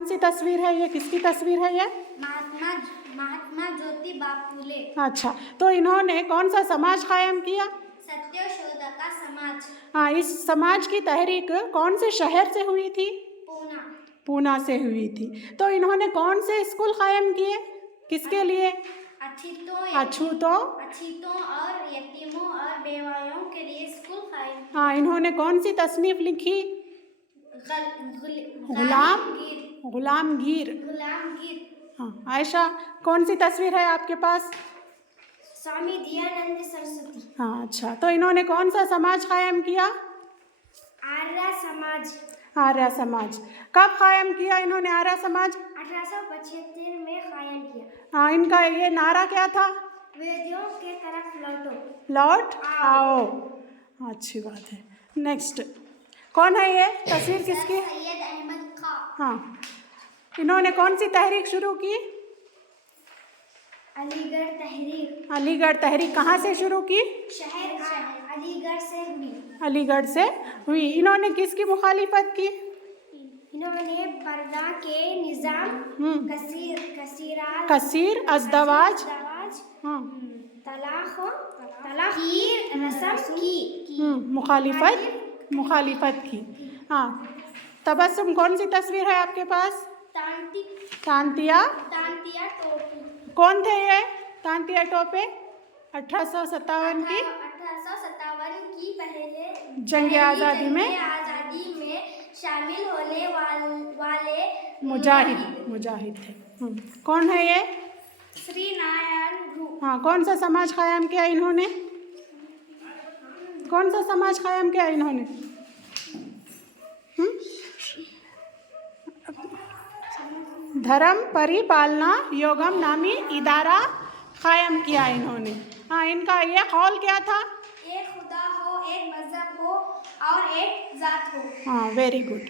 कौन सी तस्वीर है ये, किसकी तस्वीर है ये? महात्मा ज्योतिबा फुले। अच्छा, तो इन्होंने कौन सा समाज कायम किया? सत्यशोधक का समाज। हाँ, इस समाज की तहरीक कौन से शहर से हुई थी? पूना। पूना से हुई थी। तो इन्होंने कौन से स्कूल कायम किए, किसके लिए? अछूतों और यतीमों और बेवायों के लिए स्कूल कायम। हाँ, इन्होंने कौन सी तसनीफ लिखी? गुलामगीर। हाँ, आयशा कौन सी तस्वीर है आपके पास? स्वामी दयानंद सरस्वती। हाँ, अच्छा, तो इन्होंने कौन सा समाज कायम किया? आर्य समाज। आर्य समाज। कब कायम किया इन्होंने आर्य समाज? 1875 में कायम किया। हाँ, इनका ये नारा क्या था? वेदियों के तरफ लौटो, लौट आओ। अच्छी बात है। नेक्स्ट, कौन है ये? तस्वीर किसकी? सैयद अहमद खां। हाँ, इन्होंने कौन सी तहरीक शुरू की? अलीगढ़ तहरीक। अलीगढ़ तहरीक कहाँ से शुरू की? अलीगढ़ से हुई। अलीगढ़ से हुई। इन्होंने किसकी मुखालिफत की? इन्होंने पर्दा के निज़ाम, कसीर अज़दवाज, तलाक की रस्म की मुखालिफत की। हाँ, तबस्सुम कौन सी तस्वीर है आपके पास? तांतिया टोपी। कौन थे ये तांतिया टोपे? 1857 की पहले जंग आज़ादी में शामिल होने वाले मुजाहिद थे। कौन है ये? श्री नारायण गुरु। हाँ, कौन सा समाज कायम किया इन्होंने? कौन सा समाज कायम किया इन्होंने? धर्म परिपालना योगम नामी इदारा कायम किया इन्होंने। हाँ, इनका ये कौल क्या था? एक खुदा हो, एक मजहब हो और एक जात हो। हाँ, वेरी गुड।